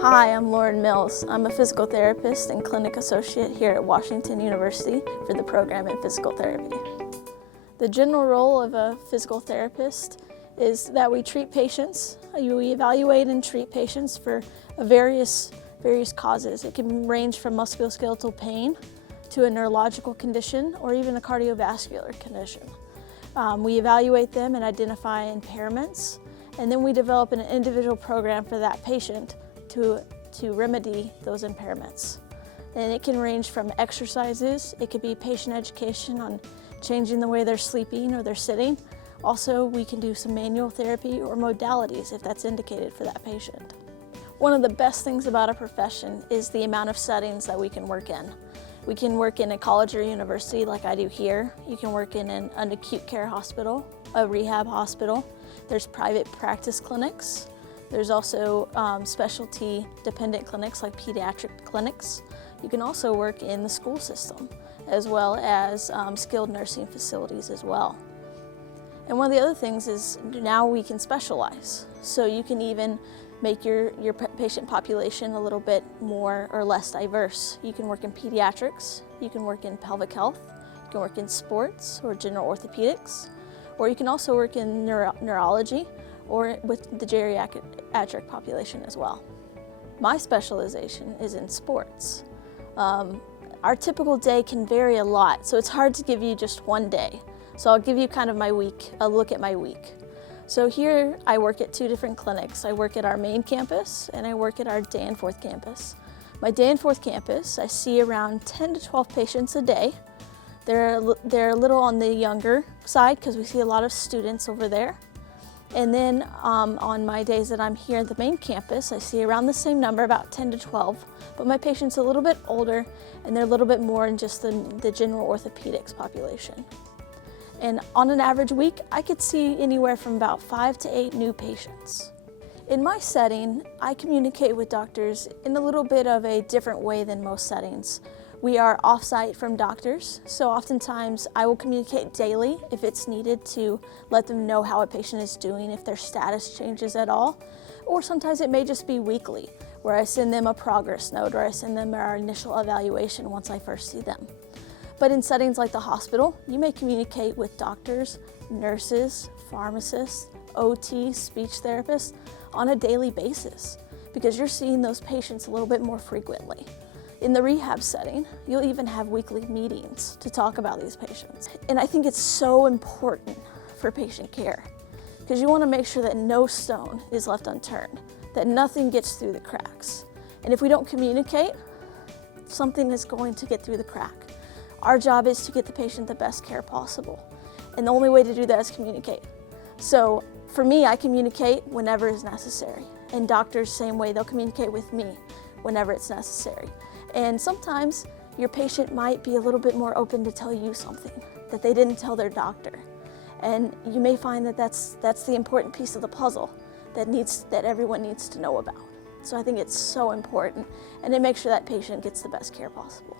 Hi, I'm Lauren Mills. I'm a physical therapist and clinic associate here at Washington University for the program in physical therapy. The general role of a physical therapist is that we treat patients. We evaluate and treat patients for various causes. It can range from musculoskeletal pain to a neurological condition or even a cardiovascular condition. We evaluate them and identify impairments, and then we develop an individual program for that patient to remedy those impairments. And it can range from exercises, it could be patient education on changing the way they're sleeping or they're sitting. Also, we can do some manual therapy or modalities if that's indicated for that patient. One of the best things about our profession is the amount of settings that we can work in. We can work in a college or university like I do here. You can work in an acute care hospital, a rehab hospital. There's private practice clinics. There's also specialty dependent clinics like pediatric clinics. You can also work in the school system as well as skilled nursing facilities as well. And one of the other things is now we can specialize. So you can even make your patient population a little bit more or less diverse. You can work in pediatrics, you can work in pelvic health, you can work in sports or general orthopedics, or you can also work in neurology or with the geriatric population as well. My specialization is in sports. Our typical day can vary a lot, so it's hard to give you just one day. So I'll give you kind of my week, a look at my week. So here I work at two different clinics. I work at our main campus and I work at our Danforth campus. My Danforth campus, I see around 10 to 12 patients a day. They're a little on the younger side because we see a lot of students over there. And then on my days that I'm here at the main campus, I see around the same number, about 10 to 12, but my patients are a little bit older and they're a little bit more in just the general orthopedics population. And on an average week, I could see anywhere from about 5 to 8 new patients. In my setting, I communicate with doctors in a little bit of a different way than most settings. We are off-site from doctors, so oftentimes I will communicate daily if it's needed to let them know how a patient is doing, if their status changes at all. Or sometimes it may just be weekly, where I send them a progress note or I send them our initial evaluation once I first see them. But in settings like the hospital, you may communicate with doctors, nurses, pharmacists, OT, speech therapists on a daily basis because you're seeing those patients a little bit more frequently. In the rehab setting, you'll even have weekly meetings to talk about these patients. And I think it's so important for patient care because you want to make sure that no stone is left unturned, that nothing gets through the cracks. And if we don't communicate, something is going to get through the crack. Our job is to get the patient the best care possible. And the only way to do that is communicate. So for me, I communicate whenever is necessary. And doctors, same way, they'll communicate with me whenever it's necessary. And sometimes your patient might be a little bit more open to tell you something that they didn't tell their doctor. And you may find that that's the important piece of the puzzle that everyone needs to know about. So I think it's so important, and to make sure that patient gets the best care possible.